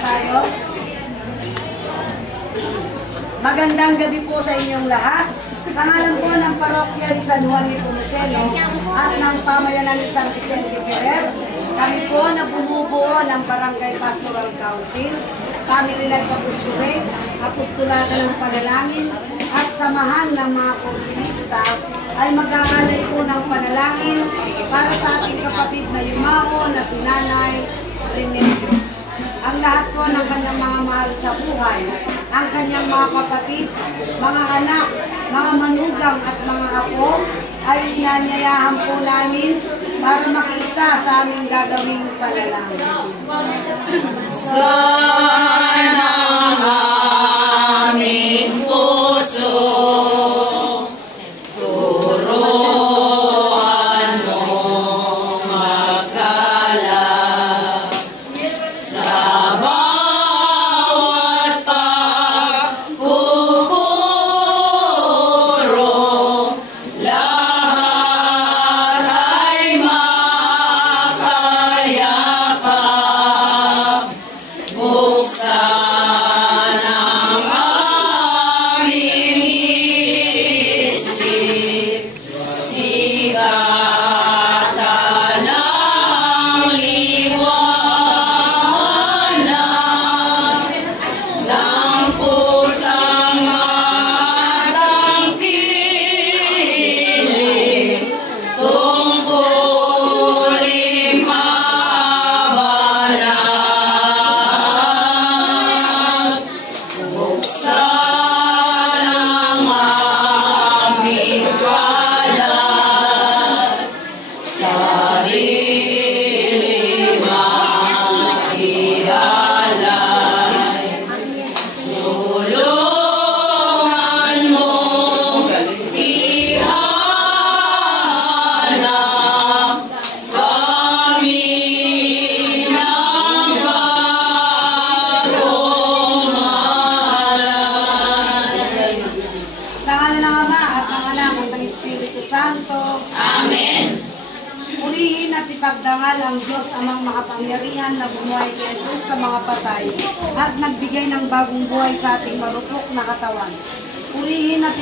tayo. Magandang gabi po sa inyong lahat. Sa ngalan po ng parokya ni San Juan Nepomuceno at ng pamayanan ni San Vicente Ferrer, kami po na bumubuo ng Barangay Pastoral Council, Family Life Apostolate, Apostolado ng Panalangin at samahan ng mga konsilista ay mag-aalay po ng panalangin para sa ating kapatid na yumao na si Nanay Remedio. Ang lahat po ng kanyang mga mahal sa buhay, ang kanyang mga kapatid, mga anak, mga manugang at mga apo ay inanyayahan po namin para makiisa sa aming gagawing panalangin. Sana aming puso turuan mong magkalap sa bawat pagkukurong, lahat ay makayakap. Buksan ang aming isip, sikatan ng liwanag ng pusang matangkilik, tungkulin mabanal. Buksan ang aming balat, sarili makilala. Tulungan mong ihanap kami ng bagong ngalan. Sa ngalan ng Ama at ng Anak at ng Espiritu Santo, Amen. purihin at ipagdangal ang Diyos amang makapangyarihan na bumuhay kay Jesus sa mga patay at nagbigay ng bagong buhay sa ating marupok na katawan. Purihin at